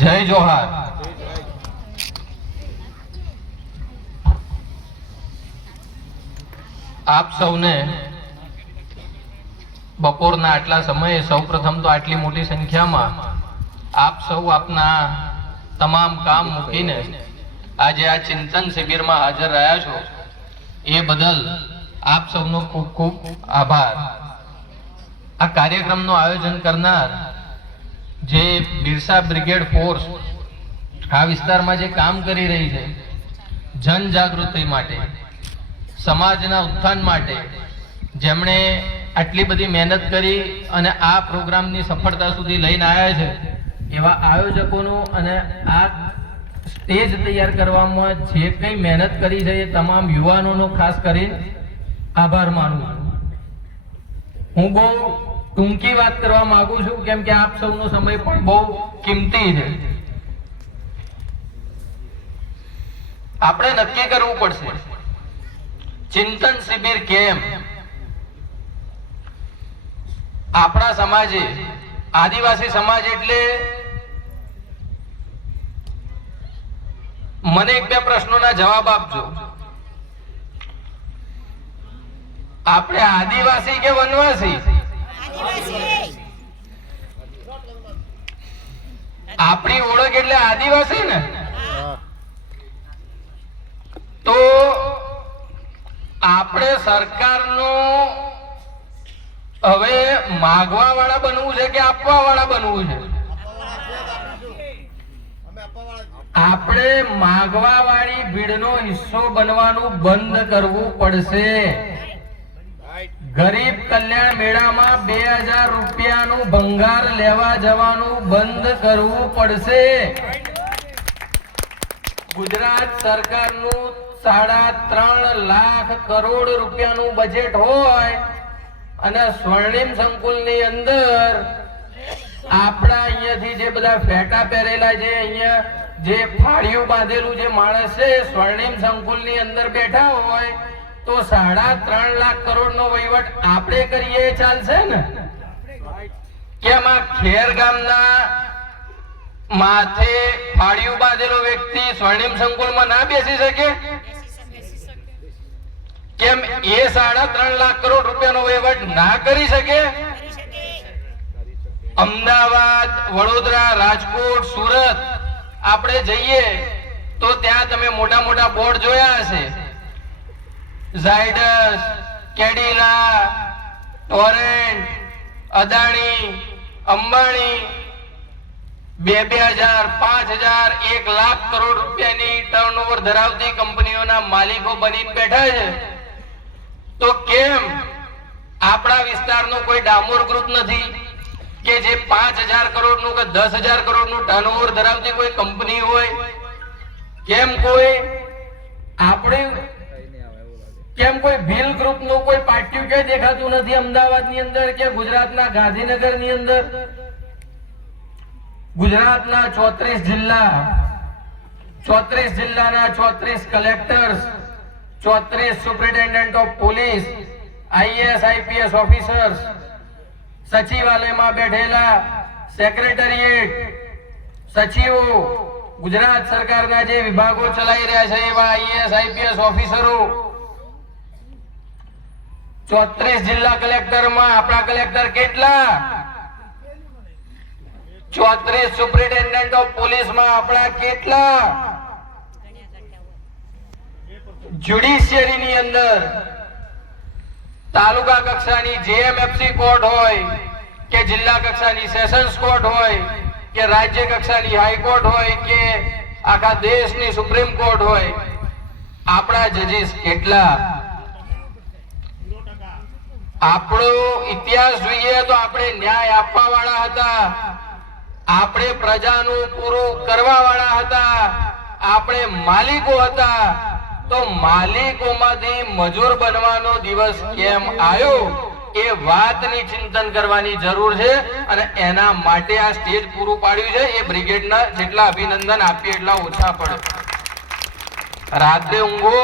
જય જોહાર. આપ સૌને બપોરના આટલા સમયે સૌપ્રથમ તો આટલી મોટી સંખ્યામાં આપ સૌ આપના તમામ કામ મૂકીને આજે આ ચિંતન શિબિરમાં હાજર રહ્યા છો એ બદલ આપ સૌનો ખૂબ ખૂબ આભાર. આ કાર્યક્રમનું આયોજન કરનાર જે બિરસા બ્રિગેડ ફોર્સ આ વિસ્તારમાં જે કામ કરી રહી છે, જનજાગૃતિ માટે, સમાજના ઉત્થાન માટે, જેમણે આટલી બધી મહેનત કરી અને આ પ્રોગ્રામની સફળતા સુધી લઈને આવ્યા છે, એવા આયોજકોનું અને આ સ્ટેજ તૈયાર કરવામાં જે કંઈ મહેનત કરી છે એ તમામ યુવાનોનો ખાસ કરીને આભાર માનું છું. હું બહુ ટૂંકી વાત કરવા માંગુ છું કેમ કે આપ સૌનો સમય પણ બહુ કિંમતી છે. આપણે નક્કી કરવું પડશે ચિંતન શિબિર કેમ. આપણા સમાજે, આદિવાસી સમાજ એટલે મને એક બે પ્રશ્નોના જવાબ આપજો. આપણે આદિવાસી કે વનવાસી? આપણી ઓળખ એટલે આદિવાસી ને. તો આપણે સરકારનું હવે માગવા વાળા બનવું છે કે આપવા વાળા બનવું છે? આપણે માગવા વાળી ભીડનો હિસ્સો બનવાનું બંધ કરવું પડશે. ગરીબ કલ્યાણ મેળામાં 2000 રૂપિયાનું ભંગાર લેવા જવાનું બંધ કરવું પડશે. ગુજરાત સરકારનું 3.5 લાખ કરોડ રૂપિયાનું બજેટ હોય અને સ્વર્ણિમ સંકુલની અંદર આપણા અહીંયાથી જે બધા ફેટા પહેરેલા છે, અહીંયા જે ફાળીઓ બાંધેલું જે માણસ છે સ્વર્ણિમ સંકુલની અંદર બેઠા હોય તો 3.5 લાખ કરોડનો વહીવટ આપણે કરીએ ચાલશે ને? કેમ આ ખેર ગામના માથે ફાળીઓ બાંધેલો વ્યક્તિ સ્વર્ણિમ સંકુલમાં ના બેસી શકે? કેમ એ 3.5 લાખ કરોડ રૂપિયાનો વહીવટ ના કરી શકે? અમદાવાદ, વડોદરા, રાજકોટ, સુરત આપણે જઈએ તો ત્યાં તમે મોટા મોટા બોર્ડ જોયા હશે. ઝાયડસ, કેડિલા, ટોરેન્ટ, અદાણી, અંબાણી 2000, 5000, 1 લાખ કરોડ રૂપિયાની ટર્નઓવર ધરાવતી કંપનીઓના માલિકો બનીને બેઠા છે. તો કેમ આપણા વિસ્તારનો કોઈ ડામોર ગ્રુપ નથી કે જે 5000 કરોડનું કે 10,000 કરોડનું ટર્નઓવર ધરાવતી કોઈ કંપની હોય? કેમ કોઈ આપણે કેમ કોઈ ભીલ ગ્રુપનું કોઈ પાટિયું કે દેખાતું નથી અમદાવાદની અંદર કે ગુજરાતના ગાંધીનગરની અંદર? ગુજરાતના 34 જિલ્લા, 34 જિલ્લાના 34 collectors, 34 superintendent of police, IAS IPS officers, સચિવાલયમાં બેઠેલા સેક્રેટરીએટ સચિવો, ગુજરાત સરકારના જે વિભાગો ચલાવી રહ્યા છે એવા IAS IPS ઓફિસરો, 34 જિલ્લા કલેક્ટરમાં આપણા કલેક્ટર કેટલા? 34 સુપ્રિન્ટેન્ડન્ટ ઓફ પોલીસમાં આપણા કેટલા? જ્યુડિશિયરીની અંદર તાલુકા કક્ષાની JMFC કોર્ટ હોય કે જિલ્લા કક્ષાની સેશન્સ કોર્ટ હોય કે રાજ્ય કક્ષાની હાઈકોર્ટ હોય કે આખા દેશની સુપ્રીમ કોર્ટ હોય, આપણા જજીસ કેટલા? આપણો ઇતિહાસ જોઈએ તો આપણે ન્યાય આપવા વાળા હતા, આપણે પ્રજાનું પૂરું કરવા વાળા હતા, આપણે માલિકો હતા. તો માલિકોમાંથી મજૂર બનવાનો દિવસ કેમ આવ્યો એ વાતની ચિંતન કરવાની જરૂર છે અને એના માટે આ સ્ટેજ પૂરું પાડ્યું છે. એ બ્રિગેડના જેટલા અભિનંદન આપીએ એટલા ઓછા પડે. રાત્રે ઊંઘો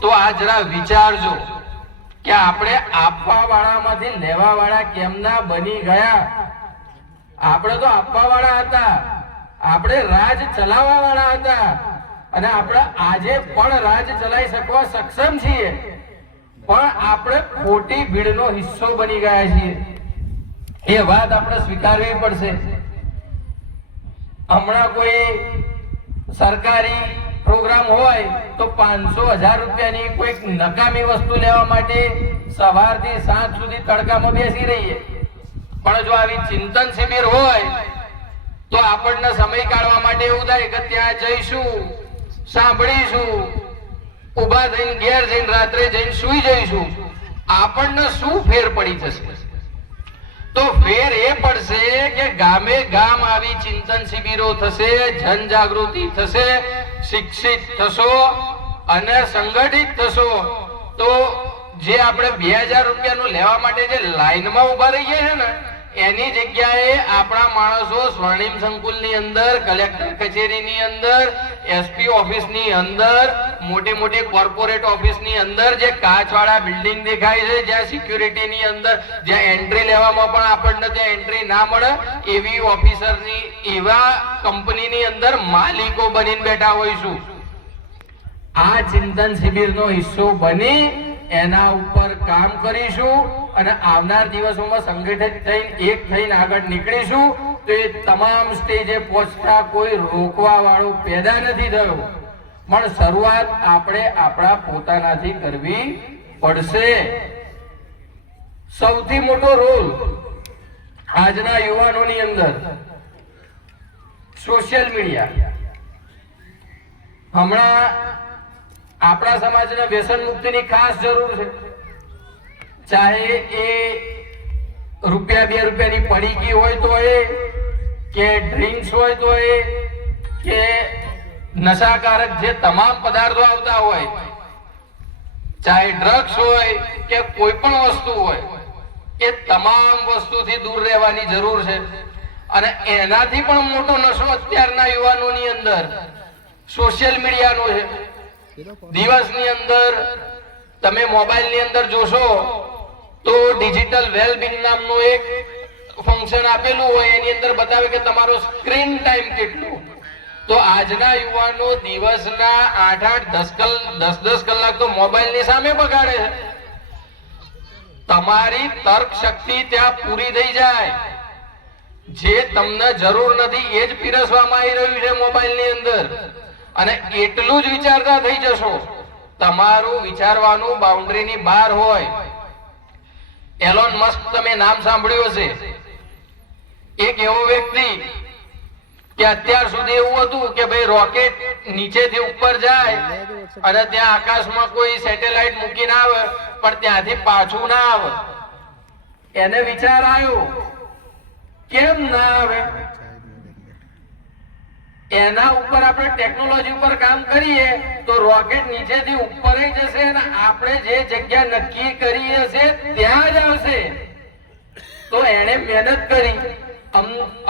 તો આ જરા વિચારજો કે આપણે આપવા વાળામાંથી લેવા વાળા કેમના બની ગયા. આપણે તો આપવા વાળા હતા આપણે રાજ ચલાવવા વાળા હતા અને આપણે આજે પણ રાજ ચલાવી શકવા સક્ષમ છીએ, પણ આપણે ખોટી ભીડનો હિસ્સો બની ગયા છીએ. એ વાત આપણે સ્વીકારવી પડશે. હમણાં કોઈ સરકારી પ્રોગ્રામ હોય તો 500,000 રૂપિયાની કોઈક નકામી વસ્તુ લેવા માટે સવારથી સાંજ સુધી તડકામાં બેસી રહીએ. પણ જો આવી ચિંતન શિબિર હોય તો આપણને સમય કાઢવા માટે એવું થાય કે ત્યાં જઈશું, સાંભળીશું, ઉભા થઈને ઘેર જઈને રાત્રે જઈને સુઈ જઈશું. આપણને શું ફેર પડી જશે? તો ફેર એ પડશે કે ગામે ગામ આવી ચિંતન શિબિરો થશે, જનજાગૃતિ થશે, શિક્ષિત થશો અને સંગઠિત થશો. તો જે આપણે 2000 રૂપિયાનું લેવા માટે જે લાઈનમાં ઉભા રહીએ છે ને, એની જગ્યાએ આપણા માણસો સ્વર્ણિમ સંકુલની અંદર, કલેક્ટર કચેરીની અંદર, એસપી ઓફિસની અંદર, મોટી મોટી કોર્પોરેટ ઓફિસની અંદર જે કાચવાળા બિલ્ડિંગ દેખાય છે, જ્યાં સિક્યુરિટીની અંદર જ્યાં એન્ટ્રી લેવામાં પણ આપણને ત્યાં એન્ટ્રી ના મળે એવી ઓફિસરની, એવા કંપનીની અંદર માલિકો બનીને બેઠા હોઈશું. આ ચિંતન શિબિરનો હિસ્સો બની એના ઉપર કામ કરીશું અને આવનાર દિવસોમાં સંગઠિત થઈને એક થઈને આગળ નીકળીશું. તો એ તમામ સ્ટેજે પહોંચતા કોઈ રોકવા વાળો પેદા નથી થયો, પણ શરૂઆત આપણે આપણા પોતાનાથી કરવી પડશે. સૌથી મોટો રોલ આજના યુવાનોની અંદર સોશિયલ મીડિયા. હમણાં આપણા સમાજને વ્યસન મુક્તિની ખાસ જરૂર છે. ચાહે એ રૂપિયા 2 રૂપિયાની પડીકી હોય તો એ, કે ડ્રિંક્સ હોય તો એ, કે નશાકારક જે તમામ પદાર્થો આવતા હોય, ચાહે ડ્રગ્સ હોય કે કોઈ પણ વસ્તુ હોય, એ તમામ વસ્તુથી દૂર રહેવાની જરૂર છે. અને એનાથી પણ મોટો નશો અત્યારના યુવાનોની અંદર સોશિયલ મીડિયાનો છે. દિવસની અંદર તમે મોબાઈલની અંદર જોશો તો ડિજિટલ વેલબિંગ નામનું એક ફંક્શન આપેલું હોય, એની અંદર બતાવે કે તમારો સ્ક્રીન ટાઈમ કેટલો. તો આજના યુવાનો દિવસના 8-8, 10-10 કલાક તો મોબાઈલની સામે બગાડે છે. તમારી તર્ક શક્તિ ત્યાં પૂરી થઈ જાય. જે તમને જરૂર નથી એ જ પીરસવામાં આવી રહ્યું છે મોબાઈલની અંદર, અને એટલું જ વિચારતા થઈ જશો. તમારું વિચારવાનું બાઉન્ડ્રીની બહાર હોય. એલોન મસ્ક તમે નામ સાંભળ્યું હશે. એક એવો વ્યક્તિ કે અત્યાર સુધી એવું હતું કે ભાઈ રોકેટ નીચેથી ઉપર જાય અને ત્યાં આકાશમાં કોઈ સેટેલાઇટ મૂકીને આવે, પણ ત્યાંથી પાછું ના આવે. એને વિચાર આવ્યો કેમ ના આવે, એના ઉપર આપણે ટેકનોલોજી ઉપર કામ કરીએ તો રોકેટ નીચેથી ઉપર જશે અને આપણે જે જગ્યા નક્કી કરી હશે ત્યાં જ આવશે. તો એને મહેનત કરી.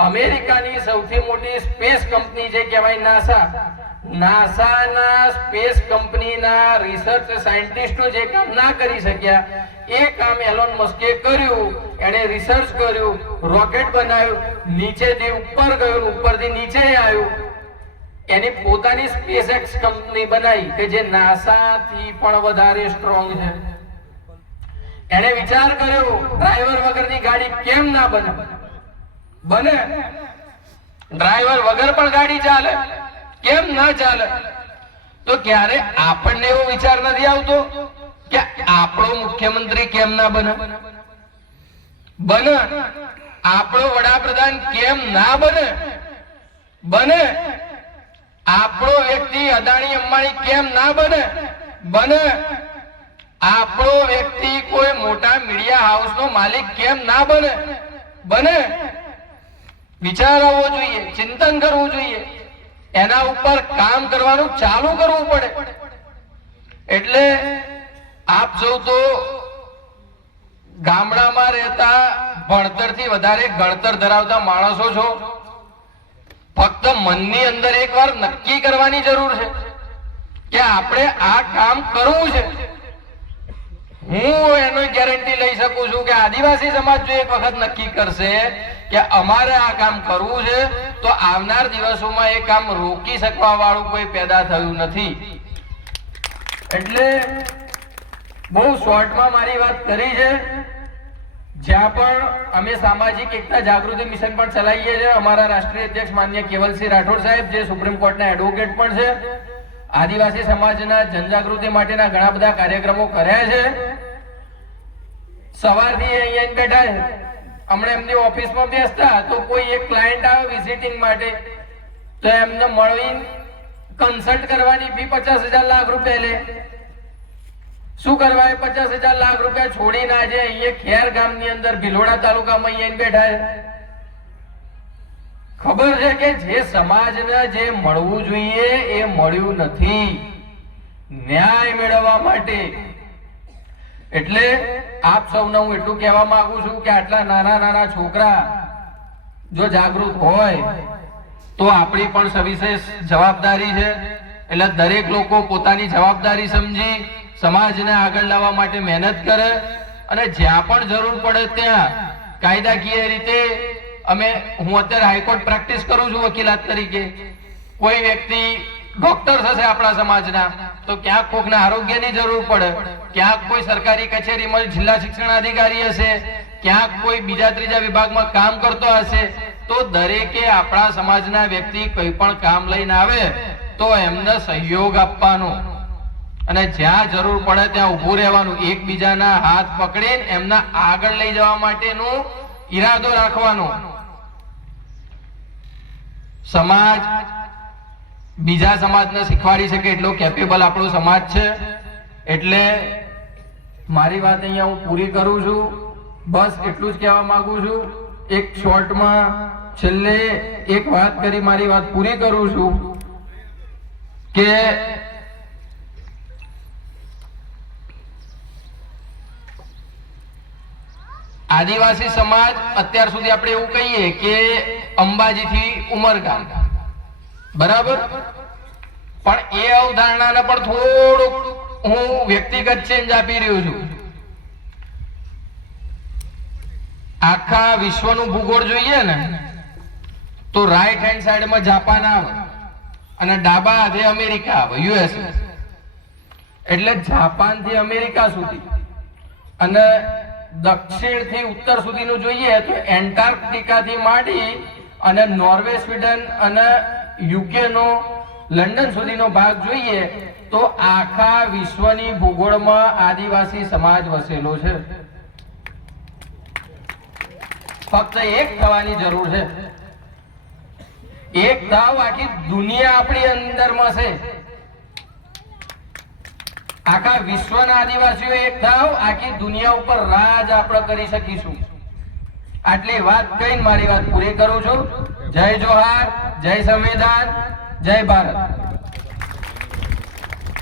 અમેરિકાની સૌથી મોટી સ્પેસ કંપની જે કહેવાય નાસા, નાસાના સ્પેસ કંપનીના રિસર્ચ સાયન્ટિસ્ટો જે કામ ના કરી શક્યા એ કામ એલોન મસ્કે કર્યું. એને રિસર્ચ કર્યું, રોકેટ બનાવ્યું, નીચેથી ઉપર ગયું, ઉપરથી નીચે આવ્યું. એની પોતાની સ્પેસએક્સ કંપની બનાવી કે જે નાસા થી પણ વધારે સ્ટ્રોંગ છે. એને વિચાર કર્યો ડ્રાઈવર વગરની ગાડી કેમ ના બને. બને, ડ્રાઈવર વગર પણ ગાડી ચાલે, કેમ ના ચાલે. તો ક્યારે આપણને એવો વિચાર નથી આવતો કે આપણો મુખ્યમંત્રી કેમ ના બને. બને. આપણો વડાપ્રધાન કેમ ના બને. બને. આપણો વ્યક્તિ અદાણી અંબાણી કેમ ના બને. બને. આપણો વ્યક્તિ કોઈ મોટા મીડિયા હાઉસ નો માલિક કેમ ના બને. બને. વિચાર આવવો જોઈએ, ચિંતન કરવું જોઈએ, એના ઉપર કામ કરવાનું ચાલુ કરવું પડે. એટલે આપ સૌ તો ગામડામાં રહેતા ભણતરથી વધારે ગણતર ધરાવતા માણસો છો. ફક્ત મનની અંદર એકવાર નક્કી કરવાની જરૂર છે કે આપણે આ કામ કરવું છે. હું એનો ગેરંટી લઈ શકું છું કે આદિવાસી સમાજ જો એક વખત નક્કી કરશે કે અમારે આ કામ કરવું છે, તો આવનાર દિવસોમાં એ કામ રોકી શકવા વાળું કોઈ પેદા થયું નથી. એટલે બહુ શોર્ટમાં મારી વાત કરી છે. જ્યાં પણ અમે સામાજિક એકતા જાગૃતિ મિશન પણ ચલાવીએ છીએ. અમારા રાષ્ટ્રીય અધ્યક્ષ માન્ય કેવલસિંહ રાઠોડ સાહેબ, જે સુપ્રીમ કોર્ટના એડવોકેટ પણ છે, આદિવાસી સમાજના જનજાગૃતિ માટેના ઘણા બધા કાર્યક્રમો કર્યા છે. સવારથી અહીંયા બેઠા છે. હમણાં એમની ઓફિસમાં બેસતા તો કોઈ એક ક્લાયન્ટ આવે વિઝિટિંગ માટે, તો એમને મળવી કન્સલ્ટ કરવાની ફી 50,000 લાખ રૂપિયા લે. શું કરવા એ 50,000 લાખ રૂપિયા છોડીને આજે અહીંયા ખેર ગામની અંદર ભિલોડા તાલુકામાં અહીંયા બેઠા છે. ખબર છે કે જે સમાજને જે મળવું જોઈએ એ મળ્યું નથી, ન્યાય મેળવવા માટે. એટલે આપ સૌને હું એટલું કહેવા માંગુ છું કે આટલા નાના નાના છોકરા જો જાગૃત હોય તો આપણી પણ સવિશેષ જવાબદારી છે. એટલે દરેક લોકો પોતાની જવાબદારી સમજી સમાજને આગળ લાવવા માટે મહેનત કરે, અને જ્યાં પણ જરૂર પડે ત્યાં કાયદાકીય રીતે હું અત્યારે હાઈકોર્ટ પ્રેક્ટિસ કરું છું વકીલાત તરીકે. કોઈ વ્યક્તિ ડોક્ટર હશે આપણા સમાજના, તો ક્યાંક કોઈકને આરોગ્યની જરૂર પડે, ક્યાંક કોઈ સરકારી કચેરીમાં જિલ્લા શિક્ષણ અધિકારી હશે, ક્યાંક કોઈ બીજા ત્રીજા વિભાગમાં કામ કરતો હશે, તો દરેકે આપણા સમાજના વ્યક્તિ કોઈ પણ કામ લઈને આવે તો એમને સહયોગ આપવાનો, અને જ્યાં જરૂર પડે ત્યાં ઊભું રહેવાનું, એકબીજાના હાથ પકડીને એમના આગળ લઈ જવા માટેનો ઈરાદો રાખવાનો. સમાજ બીજા સમાજને શીખવાડી શકે એટલો કેપેબલ આપણો સમાજ છે. એટલે મારી વાત અહીંયા હું પૂરી કરું છું. બસ એટલું જ કહેવા માંગુ છું. એક શોર્ટમાં છેલ્લે એક વાત કરી મારી વાત પૂરી કરું છું કે આદિવાસી સમાજ અત્યાર સુધી આપણે એવું કહીએ કે અંબાજીથી ઉમરગામ, બરાબર, પણ એ અવધારણાને પણ થોડુંક હું વ્યક્તિગત ચેન્જ આપી રહ્યો છું. આખા વિશ્વનું ભૂગોળ જોઈએ ને તો રાઈટ હેન્ડ સાઈડમાં જાપાન આવે અને ડાબા હાથે અમેરિકા આવે, યુએસ. એટલે જાપાન થી અમેરિકા સુધી અને દક્ષિણ થી ઉત્તર સુધીનું જોઈએ તો એન્ટાર્કટિકા થી માંડી અને નોર્વે, સ્વીડન અને યુકે નો લંડન સુધીનો ભાગ જોઈએ તો આખા વિશ્વની ભૂગોળમાં આદિવાસી સમાજ વસેલો છે. ફક્ત એક થવાની જરૂર છે. એક થાવ, આખી દુનિયા આપણી અંદરમાં છે. આખા વિશ્વના આદિવાસીઓ એક થાવ, આખી દુનિયા ઉપર રાજ આપણે કરી શકીશું. આટલી વાત કહીને મારી વાત પૂરી કરું છું. જય જોહાર, જય સંવિધાન, જય ભારત.